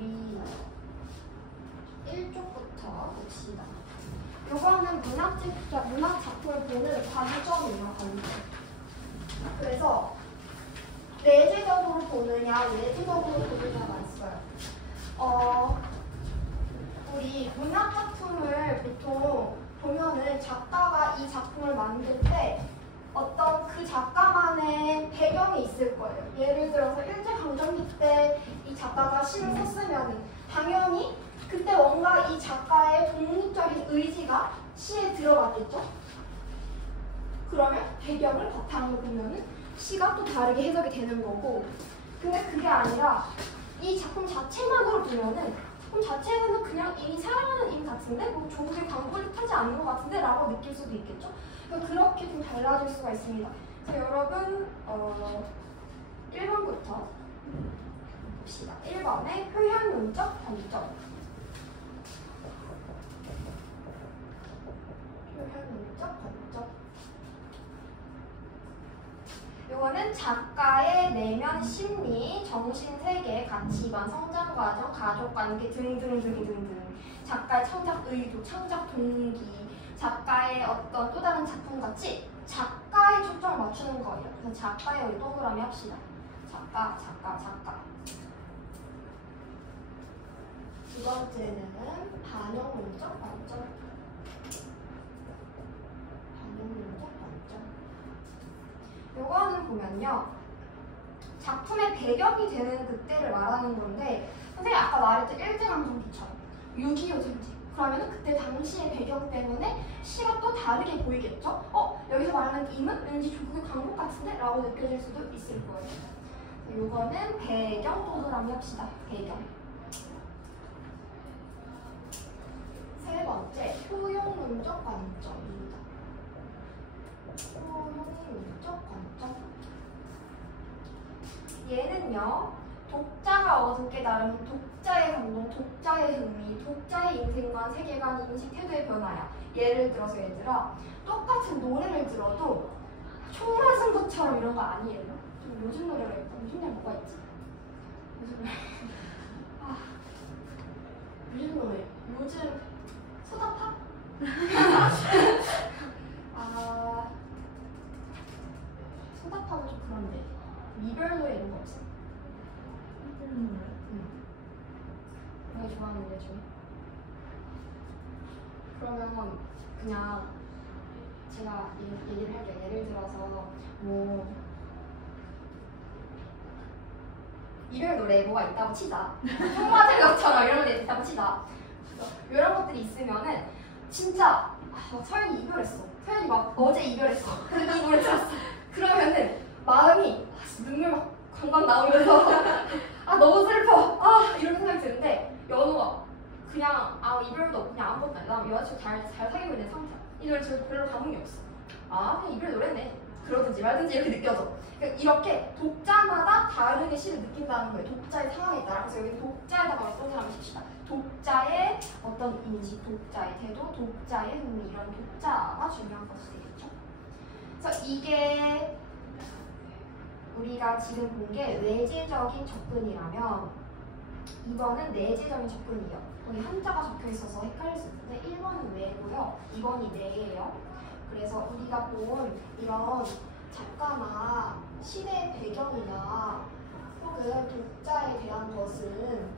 우리 1쪽부터 봅시다. 이거는 문학 작품을 보는 관점이에요, 관점. 그래서 내재적으로 보느냐, 외재적으로 보느냐가 있어요. 우리 문학 작품을 보통 보면은 작가가 이 작품을 만들 때 어떤 그 작가만의 배경이 있을 거예요. 예를 들어서 일제강점기 때 이 작가가 시를 썼으면 당연히 그때 뭔가 이 작가의 독립적인 의지가 시에 들어갔겠죠? 그러면 배경을 바탕으로 보면은 시가 또 다르게 해석이 되는 거고, 근데 그게 아니라 이 작품 자체만으로 보면은 작품 자체는 그냥 이미 사랑하는 임 같은데 뭐 조국의 광고를 타지 않는 것 같은데 라고 느낄 수도 있겠죠? 그렇게 좀 달라질 수가 있습니다. 그래서 여러분 1번부터 봅시다. 1번에 표현론적 관점. 표현론적 관점. 요거는 작가의 내면 심리, 정신세계, 가치관, 성장과정, 가족관계 등등등등등, 작가의 창작 의도, 창작 동기, 작가의 어떤 또 다른 작품 같이 작가에 초점을 맞추는 거예요. 그래서 작가의 우리 동그라미 합시다. 작가. 두 번째는 반영론적 관점. 요거는 보면요, 작품의 배경이 되는 그때를 말하는 건데, 선생님이 아까 말했던 일제강점기처럼 6.25 전쟁, 그러면은 그때 당시의 배경 때문에 시가 또 다르게 보이겠죠? 여기서 말하는 임은 왠지 조국의 광복 같은데? 라고 느껴질 수도 있을 거예요. 요거는 배경 동그라미 합시다. 배경. 세 번째, 효용론적 관점입니다. 효용론적 관점. 얘는요, 독자가 얻은 깨달음, 독자의 감동, 독자의 흥미, 독자의 인생관, 세계관, 인식, 태도의 변화야. 예를 들어서 얘들아, 똑같은 노래를 들어도 총 맞은 것처럼 이런 거 아니에요. 좀 요즘 노래가 있다. 요즘 노래 뭐가 있지? 요즘 노래. 요즘 노래. 요즘 소다팝? 소다팝은 좀 그런데. 이별 노래 이런 거 없어? 내가 좋아하는 노래 중에? 그러면 그냥 제가 얘기를 할게요. 예를 들어서 뭐 이별 노래 뭐가 있다고 치자. 청바지 것처럼 이런 게 있다고 치자. 이런 것들이 있으면은 진짜 서연이 이별했어. 서연이 막 어제 이별했어. 근데 이 노래 들었어. 그러면은 마음이 눈물 막 광광 나오면서 너무 슬퍼. 이런 생각이 드는데 연우가 그냥 이별도 없고 그냥 아무것도 아니야. 나 여자친구 잘 사귀고 있는 상태야. 이 노래 저 별로 감흥이 없어. 그냥 이별 노래네. 그러든지 말든지 이렇게 느껴져. 그러니까 이렇게 독자마다 다르게 시를 느낀다는 거예요. 독자의 상황에 따라. 그래서 여기 독자에다가 어떤 사람을 씁시다. 독자의 어떤 인식, 독자의 태도, 독자의 흥미, 이런 독자가 중요한 것이 되겠죠. 그래서 이게 우리가 지금 본 게 외재적인 접근이라면 2번은 내재적인 접근이에요. 거기 한자가 적혀 있어서 헷갈릴 수 있는데 1번은 외고요, 2번이 내예요. 그래서 우리가 본 이런 작가나 시대의 배경이나 혹은 독자에 대한 것은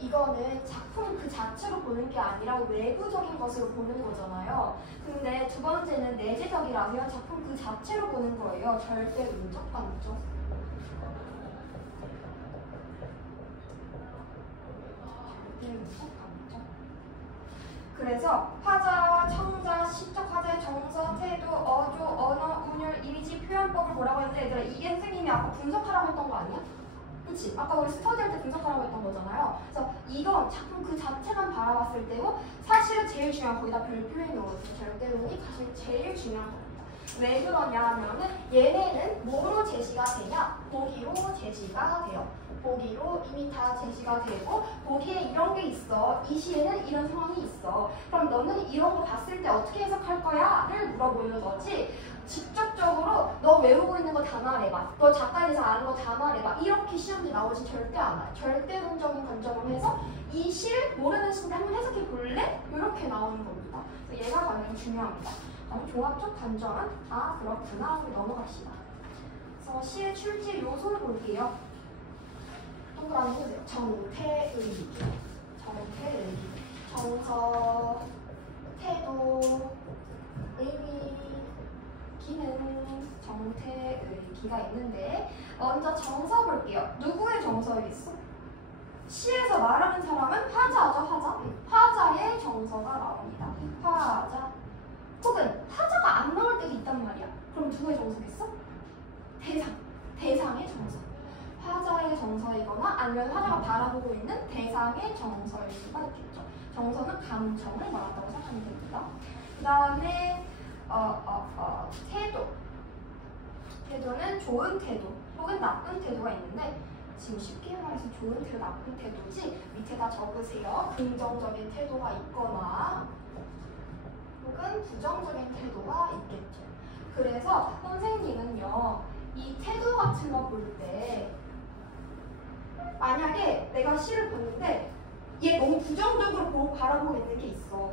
이거는 작품 그 자체로 보는 게 아니라 외부적인 것으로 보는 거잖아요. 근데 두 번째는 내재적이라면 작품 그 자체로 보는 거예요. 절대론적 관점. 절대론적 관점. 그래서 화자와 청자, 시적 화자의 정서, 태도, 어조, 언어, 운율, 이미지, 표현법을 보라고 했는데 얘들아, 이게 선생님이 아까 분석하라고 했던 거 아니야? 그치? 아까 우리 스터디할 때 분석하라고 했던 거잖아요. 그래서 이건 작품 그 자체만 바라봤을 때고 사실은 제일 중요한 거기다 별표에 넣어주세요. 절대론이 사실 제일 중요한 겁니다. 왜 그러냐 하면은 얘네는 뭐로 제시가 되냐? 보기로 제시가 돼요. 보기로 이미 다 제시가 되고 보기에 이런 게 있어. 이 시에는 이런 상황이 있어. 그럼 너는 이런 거 봤을 때 어떻게 해석할 거야? 를 물어보는 거지. 직접적으로 너 외우고 있는 거 다 말해봐. 너 작가에서 아는 거 다 말해봐. 이렇게 시험지 나오지 절대 않아요. 절대론적인 관점으로 해서 이 실 모르는 시인데 한번 해석해 볼래? 이렇게 나오는 겁니다. 그래서 얘가 가장 중요합니다. 종합적 관점은 아 그렇구나 하고 넘어갑시다. 그래서 시의 출제 요소를 볼게요. 동그라미 해주세요. 정태의, 정태의, 정서, 태도, 의미, 기능, 정태의기가 있는데 먼저 정서 볼게요. 누구의 정서이겠어? 시에서 말하는 사람은 화자죠, 화자. 화자의 정서가 나옵니다. 화자. 혹은 화자가 안 나올 때도 있단 말이야. 그럼 누구의 정서겠어? 대상. 대상의 정서. 화자의 정서이거나 아니면 화자가 바라보고 있는 대상의 정서일 수가 있겠죠. 정서는 감정을 말한다고 생각하면 됩니다. 그 다음에 태도. 태도는 좋은 태도 혹은 나쁜 태도가 있는데 지금 쉽게 말해서 좋은 태도, 나쁜 태도지 밑에다 적으세요. 긍정적인 태도가 있거나 혹은 부정적인 태도가 있겠죠. 그래서 선생님은요, 이 태도 같은 거 볼 때 만약에 내가 시를 봤는데 얘 너무 부정적으로 바라보고 있는 게 있어.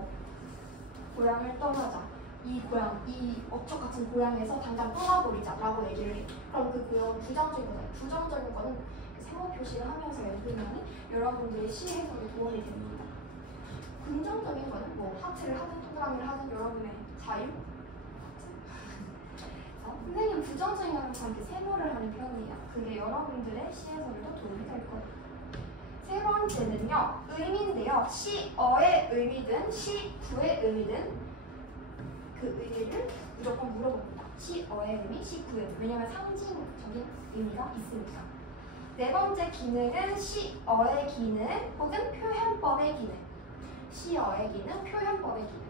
고향을 떠나자. 이 고향, 이 억척 같은 고향에서 당장 떠나버리자 라고 얘기를 해. 그럼 그 고향은 부정적인 거잖아. 부정적인 거는 세모 표시를 하면서 읽으면 여러분들의 시 해석에 도움이 됩니다. 긍정적인 거는 뭐 하트를 하든 동그라미를 하든 여러분의 자유. 선생님 부정적인 거는 저한테 세모를 하는 편이에요. 그게 여러분들의 시 해석에도 도움이 될 거예요. 세 번째는요, 의미인데요. 시어의 의미든 시구의 의미든 그 의미를 무조건 물어봅니다. 시어의 의미, 시구의 의미. 왜냐하면 상징적인 의미가 있으니까. 네 번째 기능은 시어의 기능 혹은 표현법의 기능. 시어의 기능, 표현법의 기능.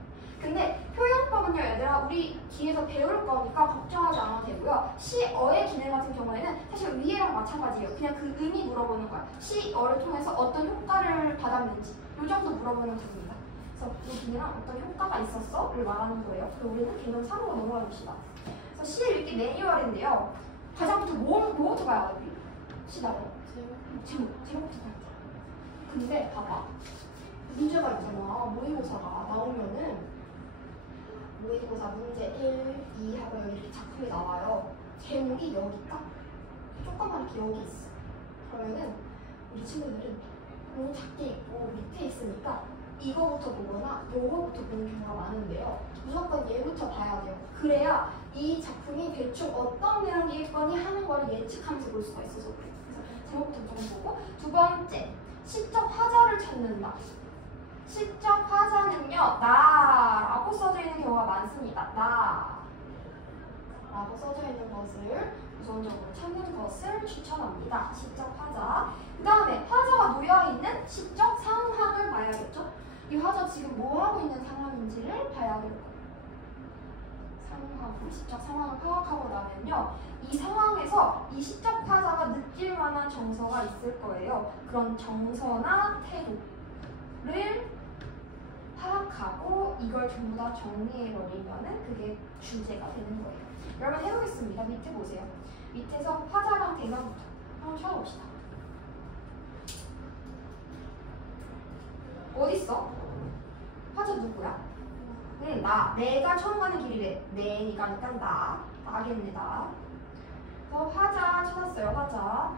근데 표현법은요, 얘들아, 우리 뒤에서 배울 거니까 걱정하지 않아도 되고요. 시어의 기능 같은 경우에는 사실 위에랑 마찬가지예요. 그냥 그 의미 물어보는 거야. 시어를 통해서 어떤 효과를 받았는지 이 정도 물어보면 됩니다. 그래서 이 기능은 어떤 효과가 있었어?를 말하는 거예요. 그럼 우리는 개념 3으로 넘어가 봅시다. 그래서 시 읽기 매뉴얼인데요. 가장부터 뭐부터 봐야 돼? 시 나와요. 제목부터 봐야 돼. 근데 봐봐. 문제가 있잖아. 모의고사가 나오면은 모의고사 문제 1, 2 하고 여기 이렇게 작품이 나와요. 제목이 여기가 조그맣게 여기 있어. 그러면은 우리 친구들은 너무 작게 있고 밑에 있으니까 이거부터 보거나 요거부터 보는 경우가 많은데요. 무조건 얘부터 봐야 돼요. 그래야 이 작품이 대충 어떤 내용이겠거니 하는 걸 예측하면서 볼 수가 있어서 그래요. 그래서 제목부터 무조건 보고. 두 번째, 시적 화자를 찾는다. 시적 화자는요, 나라고 써져 있는 경우가 많습니다. 나라고 써져 있는 것을 우선적으로 찾는 것을 추천합니다. 시적 화자. 그 다음에 화자가 놓여있는 시적 상황을 봐야겠죠? 이 화자 지금 뭐 하고 있는 상황인지를 봐야 될 거예요. 상황하고 시적 상황을 파악하고 나면요, 이 상황에서 이 시적 화자가 느낄 만한 정서가 있을 거예요. 그런 정서나 태도를 파악하고 이걸 전부 다 정리해버리면은 그게 주제가 되는 거예요. 여러분 해보겠습니다. 밑에 보세요. 밑에서 화자랑 대상부터 한번 찾아봅시다. 어딨어? 화자 누구야? 나. 내가 처음 가는 길이래. 내니까 일단 나겠네, 나. 그래서 화자 찾았어요, 화자.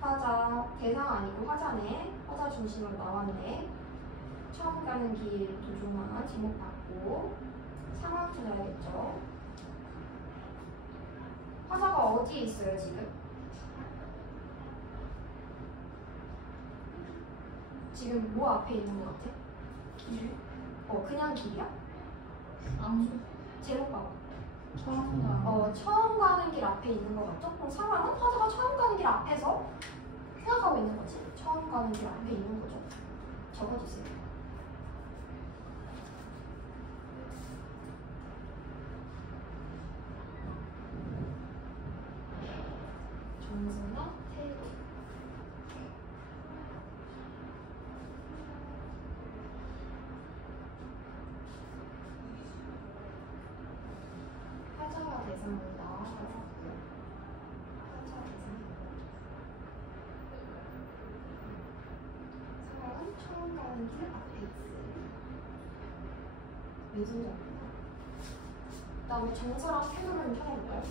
화자. 대상 아니고 화자네. 화자 중심으로 나왔네. 처음 가는 길 도중만 제목 받고 상황 찾아야겠죠. 화자가 어디에 있어요, 지금? 지금 뭐 앞에 있는 것 같아? 길? 그냥 길이야? 제목 봐봐. 처음 가는 길 앞에 있는 것 같죠? 그럼 상황은 화자가 처음 가는 길 앞에서 생각하고 있는 거지. 처음 가는 길 앞에 있는 거죠. 적어주세요. 정서나 태도. 화자가 가는 길 앞에 있어요. 왼손잡이다. 그다음에 정서랑 태도를 찾아볼까요?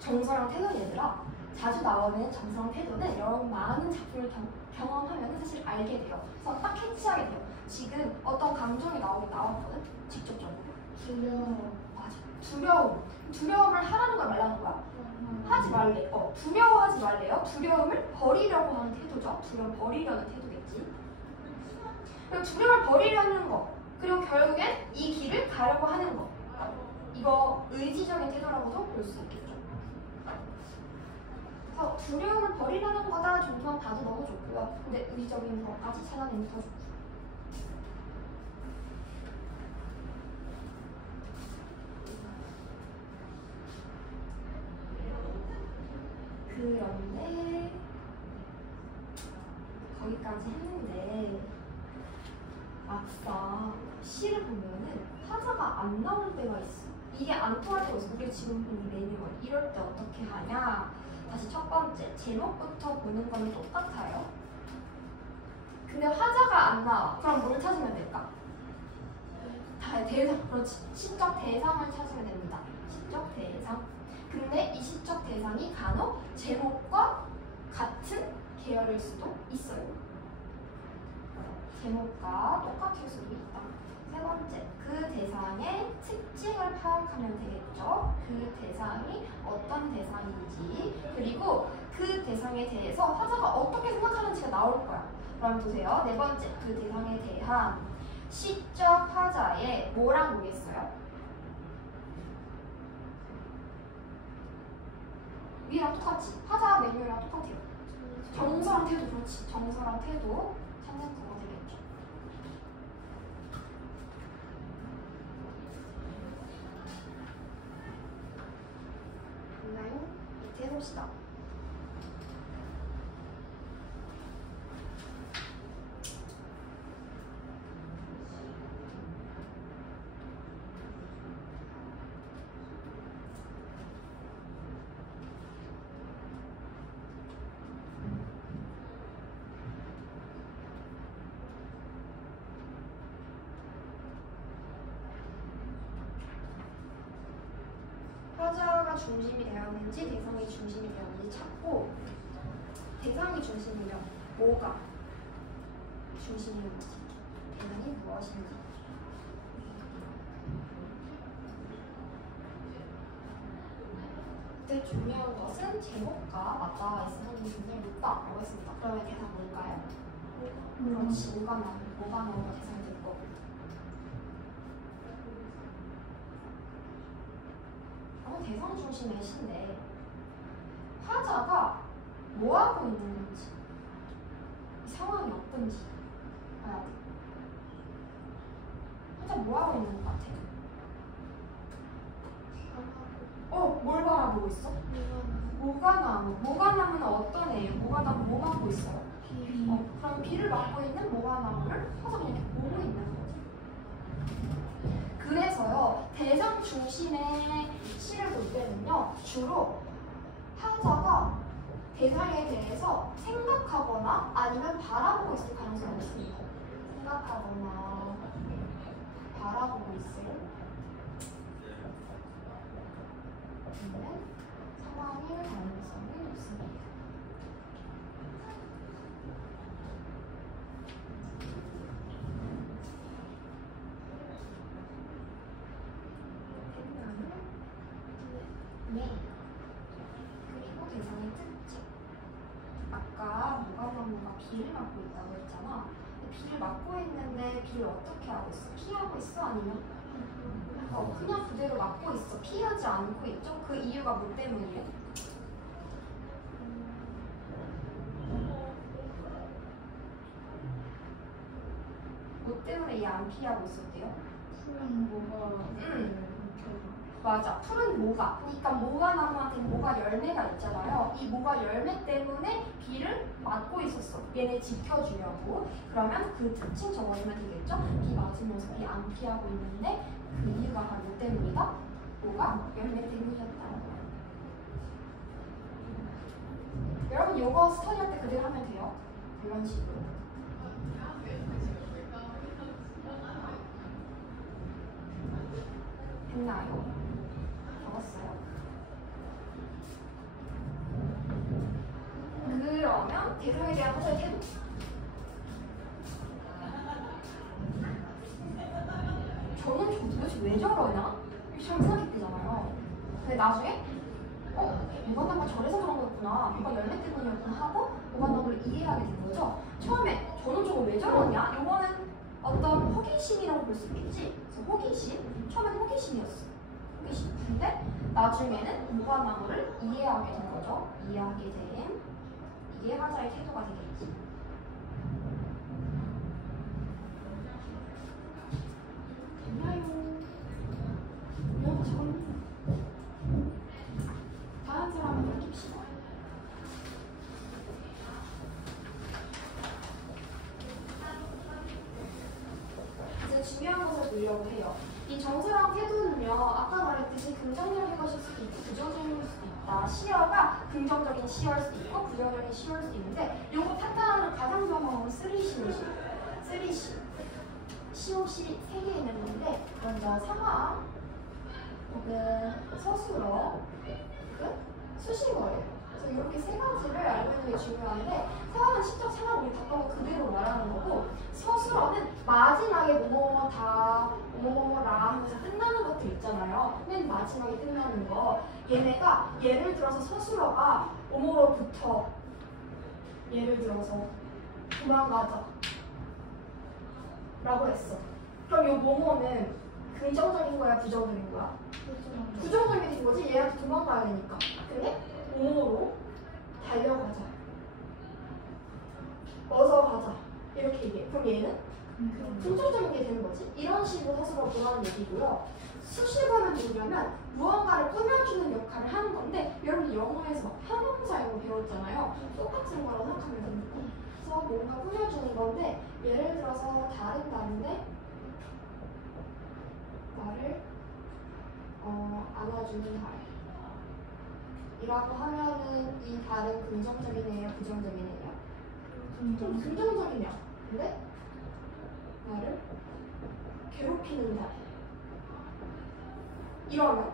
정서랑 태도는 얘들아, 자주 나오는 정서랑 태도는 여러분 많은 작품을 경험하면 사실 알게 돼요. 그래서 딱 캐치하게 돼요. 지금 어떤 감정이 나왔거든? 직접적으로. 두려워. 맞아. 두려움. 두려움을 하라는 거야, 말라는 거야? 하지 말래. 두려워하지 말래요. 두려움을 버리려고 하는 태도죠. 두려움 버리려는 태도겠지. 그리고 두려움을 버리려는 거. 그리고 결국엔 이 길을 가려고 하는 거. 이거 의지적인 태도라고도 볼 수 있겠죠. 그래서 두려움을 버리려는 거다 정도만 봐도 너무 좋고요. 근데 의지적인 거까지 찾아내면 더 좋고. 그런데 거기까지 했는데 막상 시를 보면은 화자가 안 나올 때가 있어. 이게 안 통할 때가 있어. 우리 지금 보는 매뉴얼. 이럴 때 어떻게 하냐? 다시 첫 번째 제목부터 보는 거는 똑같아요. 근데 화자가 안 나와. 그럼 뭘 찾으면 될까? 대상. 그렇지. 시적 대상을 찾으면 됩니다. 시적 대상. 근데 이 시적 대상이 간혹 제목과 같은 계열일 수도 있어요. 제목과 똑같을 수도 있다. 세 번째, 그 대상의 특징을 파악하면 되겠죠. 그 대상이 어떤 대상인지, 그리고 그 대상에 대해서 화자가 어떻게 생각하는지가 나올 거야. 그럼 보세요. 네 번째, 그 대상에 대한 시적 화자의 뭐랑 뭐겠어요? 위랑 똑같지. 화자 매뉴얼이랑 똑같아요. 정서랑 태도. 그렇지. 정서랑 태도 찾는 거가 되겠죠. 됐나요? 이렇게 해봅시다. 화자가 중심이 되었는지 대상이 중심이 되었는지 찾고, 대상이 중심이면 뭐가 중심이었는지, 대상이 무엇인지. 그때 중요한 것은 제목과 맞닿아 있을 확률이 굉장히 높다라고 했습니다. 그러면 대상 뭘까요? 그렇지. 뭐가 나오면 대상이 될 거고. 대상 중심의 시인데 화자가 뭐하고 있는 건지, 이 상황이 어떤지 봐야 돼. 화자 뭐하고 있는 것 같아요? 뭘 바라보고 있어? 모가나무. 모가나무는 어떤 애예요? 모가나무 뭐 맡고 있어요? 그럼 비를 맡고 있는 모가나무를 화자가 이렇게 보고 있는 거지. 그래서요, 대상 중심의 시를 볼 때는요, 주로 화자가 대상에 대해서 생각하거나 아니면 바라보고 있을 가능성이 있습니다. 생각하거나 바라보고 있을 상황일 가능성이 높습니다. 네. 그리고 대상의 특징. 아까 모가나무가 비를 맞고 있다고 했잖아. 비를 맞고 있는데 비를 어떻게 하고 있어? 피하고 있어? 아니면? 그냥 그대로 맞고 있어. 피하지 않고 있죠? 그 이유가 뭐 때문이에요? 뭐 때문에 얘 안 피하고 있었대요? 푸른 뭐가 맞아. 푸른 모가. 그러니까 모가나무한테 모가 열매가 있잖아요. 이 모가 열매 때문에 비를 맞고 있었어. 얘네 지켜주려고. 그러면 그 특징 적어주면 되겠죠? 비 맞으면서 비 안 피하고 있는데 그 이유가 바로 뭐 때문이다? 모가 열매 때문이었다. 여러분 이거 스터디할 때 그대로 하면 돼요. 이런 식으로. 됐나요? 적었어요? 그러면 대상에 대한 하자의 태도. 저는 저 도대체 왜 저러냐? 이렇게 잘 생각했대잖아요. 근데 나중에 무관담과 저래서 그런 거였구나. 이건 열매 때문이었구나 하고 무관담을 이해하게 된 거죠. 처음에 저는 저거 왜 저러냐? 이거는 어떤 호기심이라고 볼 수 있겠지. 그래서 호기심. 처음엔 호기심이었어. 호기심. 근데 나중에는 무관함을 이해하게 된 거죠. 이해하게 된 이게 하자의 태도가 되겠지. 됐나요? 이런 거 적었네. 다른 사람은 넘깁시다. 이제 중요한 것을 보려고 해요. 이 정서랑 태도는요, 아까 말했듯이 긍정적인 것일 수도 있고 부정적인 수도 있다. 시어가 긍정적인 시어일 수도 있고 부정적인 시어일 수도 있는데 이거 판단하는 가장 좋은 방법은 3C로 시옷이 3개 있는 건데 먼저 상황 혹은 서술어 수식어예요. 그래서 이렇게 세 가지를 알고 있는 게 중요한데 상황은 시적 상황 우리 바꿔서 그대로 말하는 거고 서술어는 마지막에 뭐뭐다 뭐뭐라 하면서 끝나는 것들 있잖아요. 맨 마지막에 끝나는 거 얘네가 예를 들어서 서술어가 뭐뭐로부터 예를 들어서 도망가자 라고 했어. 그럼 이 뭐뭐는 긍정적인 거야 부정적인 거야? 부정적인 거지. 얘한테 도망가야 되니까. 근데 뭐뭐로 달려가자 어서 가자 이렇게 얘기해. 그럼 얘는 긍정적인 게 되는 거지. 이런 식으로 서술어 보라는 얘기고요. 수식어는 뭐냐면 무언가를 꾸며주는 역할을 하는 건데 여러분 영어에서 막 형용사 이런 거 배웠잖아요. 똑같은 거라고 생각하면 됩니다. 그래서 뭔가 꾸며주는 건데 예를 들어서 다른 날인데 나를 안아주는 달 이라고 하면은 이 달은 긍정적이네요 부정적이네요? 좀 긍정적이냐. 근데 나를 괴롭히는 달 이러면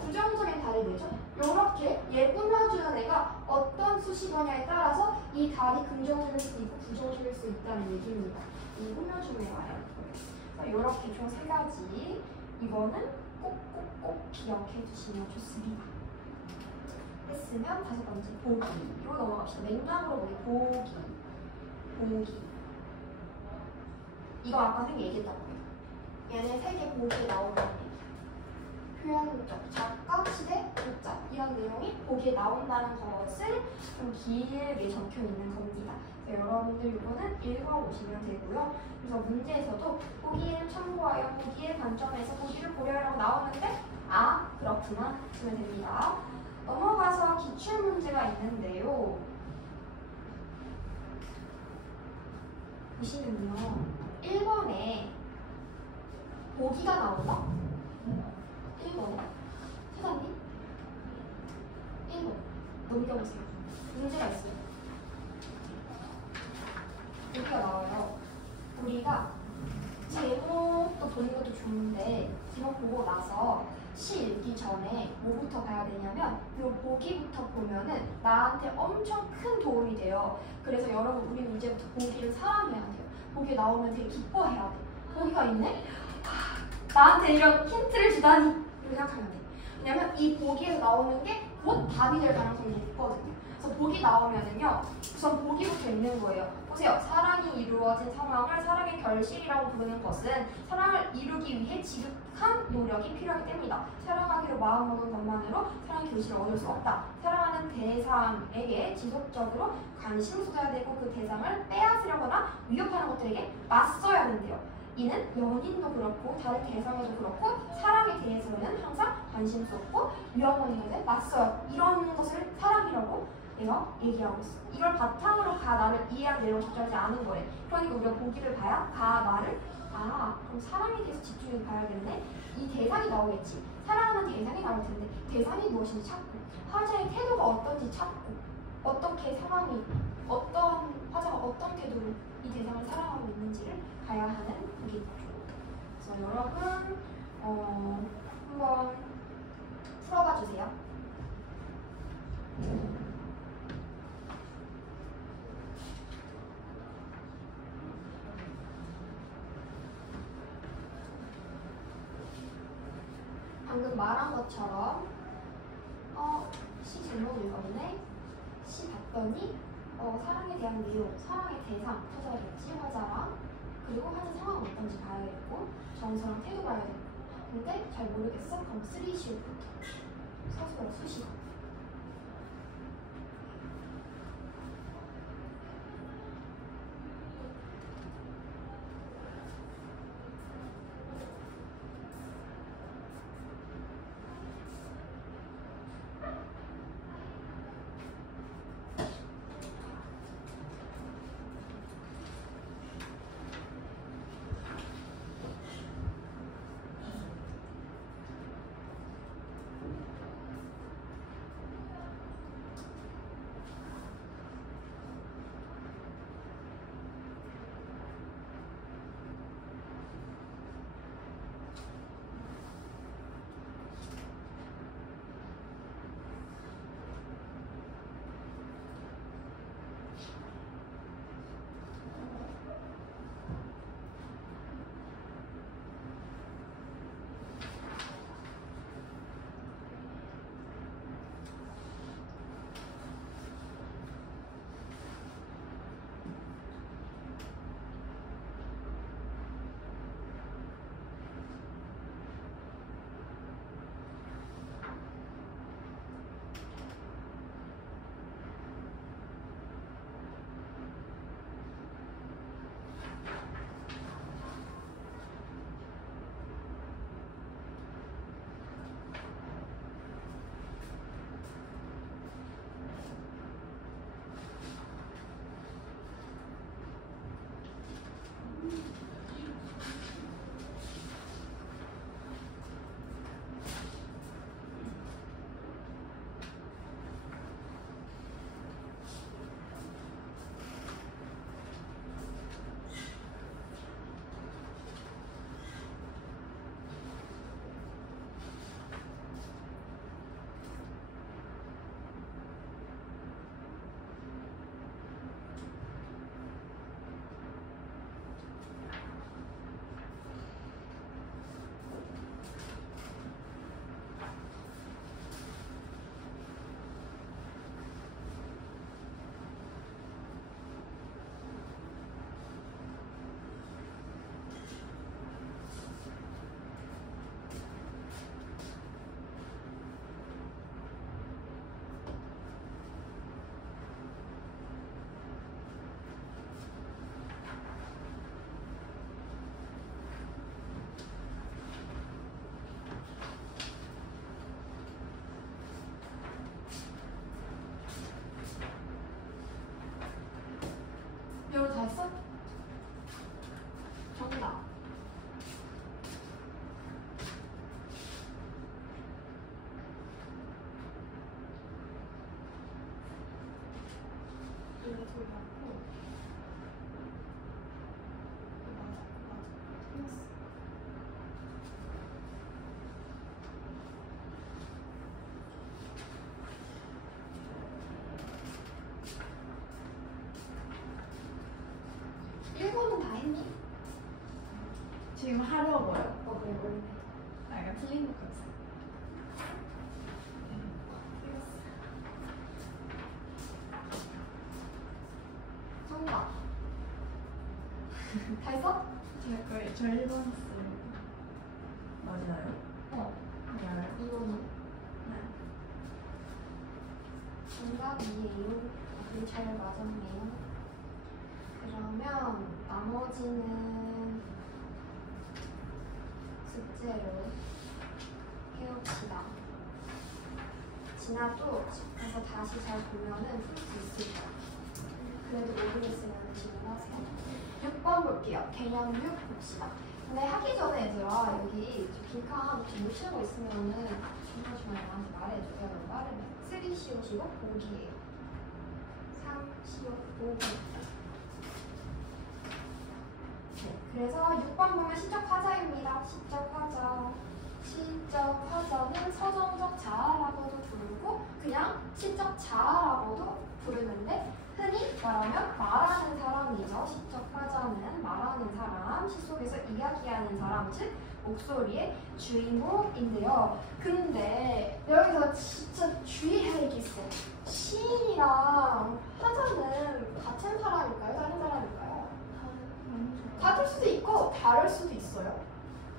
부정적인 달이 되죠. 요렇게 얘 꾸며주는 애가 어떤 수식어냐에 따라서 이 달이 긍정적일 수도 있고 부정적일 수 있다는 얘기입니다. 이 꾸며주는 애가 요렇게 총 3가지 이거는 꼭꼭꼭 기억해 주시면 좋습니다. 했으면 5번째 보기로 넘어갑시다. 맥락으로 보기 이거 아까 선생님이 얘기했다고요. 얘네 3개 보기에 나오는 표현 목적, 작가, 시대, 목자 이런 내용이 보기에 나온다는 것을 좀 길게 적혀 있는 겁니다. 여러분들 이거는 읽어보시면 되고요. 그래서 문제에서도 보기에는 참고하여 보기의 관점에서 보기를 보려라고 나오는데 아 그렇구나 하시면 됩니다. 넘어가서 기출문제가 있는데요. 보시면요. 1번에 보기가 나온다. 1번에 사장님 1번 넘겨보세요. 문제가 있어요. 보기가 나와요. 우리가 제목도 보는 것도 좋은데 제목 보고 나서 시 읽기 전에 뭐부터 봐야 되냐면 이 보기부터 보면은 나한테 엄청 큰 도움이 돼요. 그래서 여러분 우리 문제부터 보기를 사랑해야 돼요. 보기 나오면 되게 기뻐해야 돼. 보기가 있네? 나한테 이런 힌트를 주다니 이렇게 생각하면 돼. 왜냐면 이 보기에서 나오는 게 곧 답이 될 가능성이 높거든요. 그래서 보기 나오면은요 우선 보기부터 있는 거예요. 보세요. 사랑이 이루어진 상황을 사랑의 결실이라고 부르는 것은 사랑을 이루기 위해 지극한 노력이 필요하기 때문이다. 사랑하기로 마음먹은 것만으로 사랑의 결실을 얻을 수 없다. 사랑하는 대상에게 지속적으로 관심을 쏟아야 되고 그 대상을 빼앗으려거나 위협하는 것들에게 맞서야 된대요. 이는 연인도 그렇고 다른 대상에도 그렇고 사랑에 대해서는 항상 관심 쏟고 위험한 것에 맞서요. 이런 것을 사랑이라고 내가 얘기하고 있어. 이걸 바탕으로 가 나를 이해한 내용을 집중하지 않은 거래. 그러니까 우리가 보기를 봐야 가 나를 그럼 사랑에 대해서 집중해서 봐야겠네. 이 대상이 나오겠지. 사랑하는 대상이 나올 텐데 대상이 무엇인지 찾고 화자의 태도가 어떤지 찾고 어떻게 상황이 어떤 화자가 어떤 태도로 이 대상을 사랑하고 있는지를 가야 하는 보기죠. 그래서 여러분 한번 풀어봐 주세요. 방금 말한 것처럼 시 제목 읽었네. 시 봤더니 사랑에 대한 내용, 사랑의 대상 찾아야겠지. 화자랑 그리고 화자 상황은 어떤지 봐야겠고 정서랑 태도 봐야겠고 근데 잘 모르겠어? 그럼 3시부터 서술어 수식어 여러분 다 했어? 정답. 이거 둘 맞고 맞아 틀렸어. 일본은 다 했니? 지금 하려고요. 그래 원래 약간 틀린 것 같아. 정답. 다 했어? 제가 거의 절반 쓰요. 맞아요? 맞아요. 이거는 네. 정답이에요. 그리고 잘 맞았네요. 그러면 나머지는 숙제로 해봅시다. 진아도 집 가서 다시 잘 보면은 풀 수 있을 거야. 그래도 모르겠으면 질문하세요. 6번 볼게요. 개념 6 봅시다. 근데 하기 전에 얘들아 여기 빈칸 못 채우고 있으면은 중간중간에 나한테 말해줘. 내가 빠르면 3 씌우시고 보기예요. 3 씌우고 보기. 네, 그래서 6번 보면 시적 화자입니다. 시적 화자. 시적 화자는 서정적 자아라고도 부르고 그냥 시적 자아라고도 부르는데 흔히 말하면 말하는 사람이죠. 시적 화자는 말하는 사람, 시 속에서 이야기하는 사람, 즉 목소리의 주인공인데요. 근데 여기서 진짜 주의할 게 있어요. 시인이랑 화자는 같은 사람일까요? 다른 사람일까요? 같을 수도 있고 다를 수도 있어요.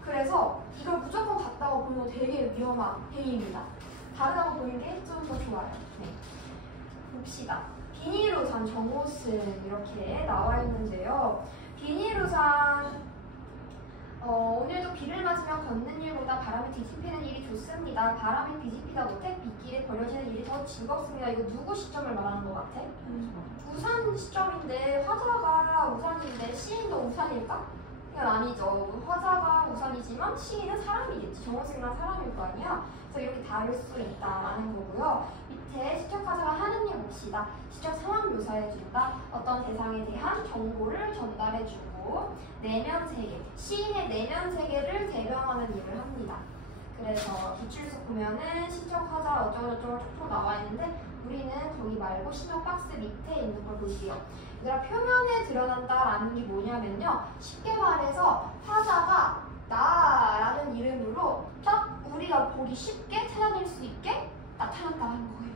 그래서 이걸 무조건 같다고 보면 되게 위험한 행위입니다. 다르다고 보는 게 좀 더 좋아요. 네. 봅시다. 비닐우산 정옷은 이렇게 나와 있는데요. 비닐우산 오늘도 비를 맞으며 걷는 일보다 바람에 뒤집히는 일이 좋습니다. 바람에 뒤집히다 못해 빗길에 버려지는 일이 더 즐겁습니다. 이거 누구 시점을 말하는 것 같아? 우산 시점인데 화자가 우산인데 시인도 우산일까? 이건 아니죠. 화자가 우산이지만 시인은 사람이겠지. 정원생이란 사람일 거 아니야. 그래서 이렇게 다를 수 있다라는 거고요. 밑에 시적 화자가 하는 일 봅시다. 시적 상황 묘사해준다. 어떤 대상에 대한 정보를 전달해주고 내면 세계, 시인의 내면 세계를 대변하는 일을 합니다. 그래서 기출수 보면은 시적 화자 어쩌고저쩌고 톡톡 나와 있는데 우리는 거기 말고 신호 박스 밑에 있는 걸 볼게요. 얘들아 표면에 드러난다라는 게 뭐냐면요. 쉽게 말해서 화자가 나라는 이름으로 딱 우리가 보기 쉽게 찾아낼 수 있게 나타났다는 거예요.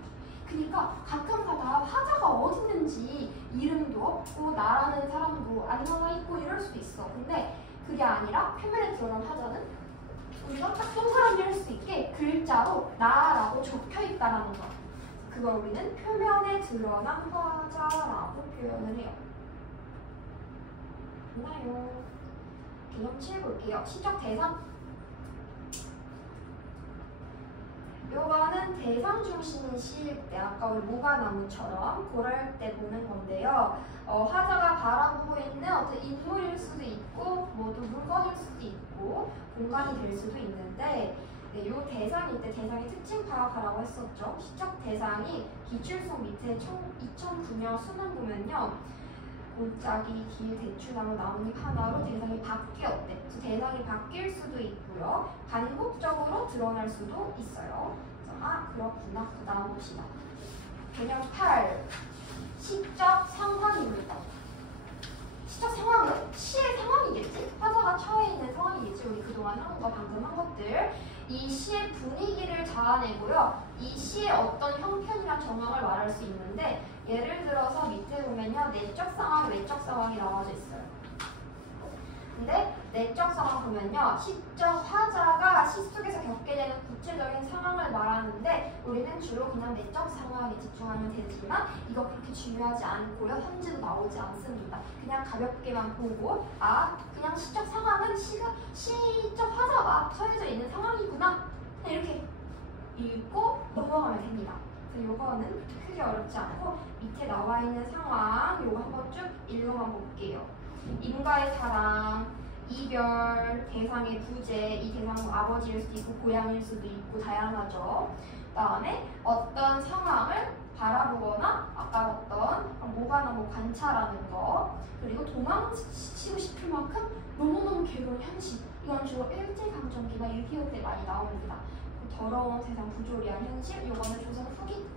그러니까 가끔가다 화자가 어디 있는지 이름도 없고 나라는 사람도 안 나와 있고 이럴 수도 있어. 근데 그게 아니라 표면에 드러난 화자는 우리가 딱 동그라미 할 수 있게 글자로 나라고 적혀 있다라는 거. 그걸 우리는 표면에 드러난 화자라고 표현을 해요. 맞나요? 개념 7 볼게요. 시적 대상. 요거는 대상 중심인 시일 때 아까 우리 모가나무처럼 그럴 때 보는 건데요. 화자가 바라보고 있는 어떤 인물일 수도 있고 모두 물건일 수도 있고 공간이 될 수도 있는데 네, 요 대상일 때 대상의 특징 파악하라고 했었죠. 시적 대상이 기출속 밑에 2009년 수능 보면요. 골짜기, 길, 대추나무, 나뭇잎 하나로 대상이 바뀌었대. 그래서 대상이 바뀔 수도 있고요. 반복적으로 드러날 수도 있어요. 그래서 아 그렇구나. 그 다음 봅시다. 개념 8. 시적 상황입니다. 시적 상황은 시의 상황이겠지? 화자가 처해 있는 상황이겠지? 우리 그동안 한 거, 방금 한 것들. 이 시의 분위기를 자아내고요. 이 시의 어떤 형편이나 정황을 말할 수 있는데 예를 들어서 밑에 보면요. 내적 상황, 외적 상황이 나와져 있어요. 근데 내적 상황 보면요. 시적 화자가 시 속에서 겪게 되는 구체적인 상황을 말하는데 우리는 주로 그냥 내적 상황에 집중하면 되지만 이거 그렇게 중요하지 않고요. 현재도 나오지 않습니다. 그냥 가볍게만 보고 아 그냥 시적 상황은 시적 화자가 처해져 있는 상황이구나 이렇게 읽고 넘어가면 됩니다. 그래서 요거는 크게 어렵지 않고 밑에 나와 있는 상황 요거 한번 쭉 읽어만 볼게요. 인과의 사랑, 이별, 대상의 부재, 이 대상은 아버지일 수도 있고 고향일 수도 있고 다양하죠. 그 다음에 어떤 상황을 바라보거나 아까 봤던 모가나무 관찰하는 거 그리고 도망치고 싶을 만큼 너무너무 괴로운 현실 이건 주로 일제강점기나 6.25 때 많이 나옵니다. 더러운 세상 부조리한 현실 이거는 조선 후기